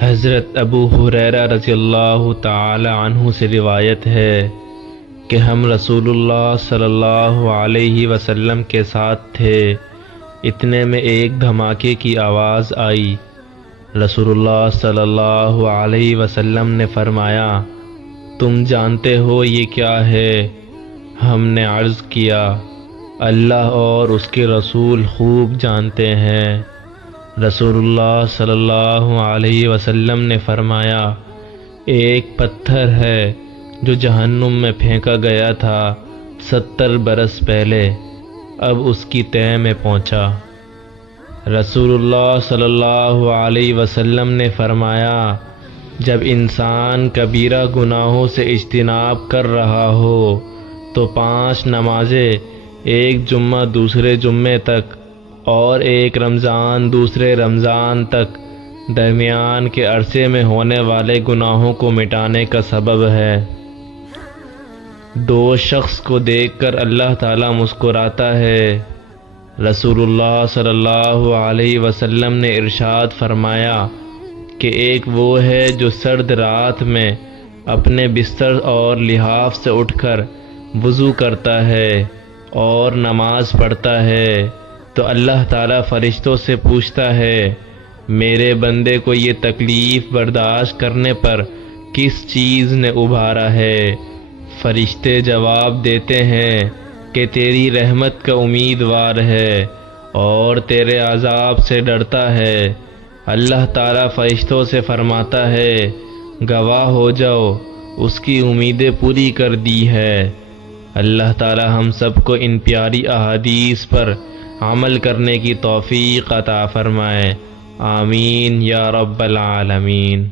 حضرت ابو ہریرہ رضی اللہ تعالی عنہ سے روایت ہے کہ ہم رسول اللہ صلی اللہ علیہ وسلم کے ساتھ تھے، اتنے میں ایک دھماکے کی آواز آئی۔ رسول اللہ صلی اللہ علیہ وسلم نے فرمایا، تم جانتے ہو یہ کیا ہے؟ ہم نے عرض کیا، اللہ اور اس کے رسول خوب جانتے ہیں۔ رسول اللہ صلی اللہ علیہ وسلم نے فرمایا، ایک پتھر ہے جو جہنم میں پھینکا گیا تھا 70 برس پہلے، اب اس کی تہہ میں پہنچا۔ رسول اللہ صلی اللہ علیہ وسلم نے فرمایا، جب انسان کبیرہ گناہوں سے اجتناب کر رہا ہو تو 5 نمازیں، ایک جمعہ دوسرے جمعے تک اور ایک رمضان دوسرے رمضان تک، درمیان کے عرصے میں ہونے والے گناہوں کو مٹانے کا سبب ہے۔ 2 شخص کو دیکھ کر اللہ تعالیٰ مسکراتا ہے۔ رسول اللہ صلی اللہ علیہ وسلم نے ارشاد فرمایا کہ ایک وہ ہے جو سرد رات میں اپنے بستر اور لحاف سے اٹھ کر وضو کرتا ہے اور نماز پڑھتا ہے تو اللہ تعالیٰ فرشتوں سے پوچھتا ہے، میرے بندے کو یہ تکلیف برداشت کرنے پر کس چیز نے ابھارا ہے؟ فرشتے جواب دیتے ہیں کہ تیری رحمت کا امیدوار ہے اور تیرے عذاب سے ڈرتا ہے۔ اللہ تعالیٰ فرشتوں سے فرماتا ہے، گواہ ہو جاؤ، اس کی امیدیں پوری کر دی ہے۔ اللہ تعالیٰ ہم سب کو ان پیاری احادیث پر عمل کرنے کی توفیق عطا فرمائے، آمین یا رب العالمین۔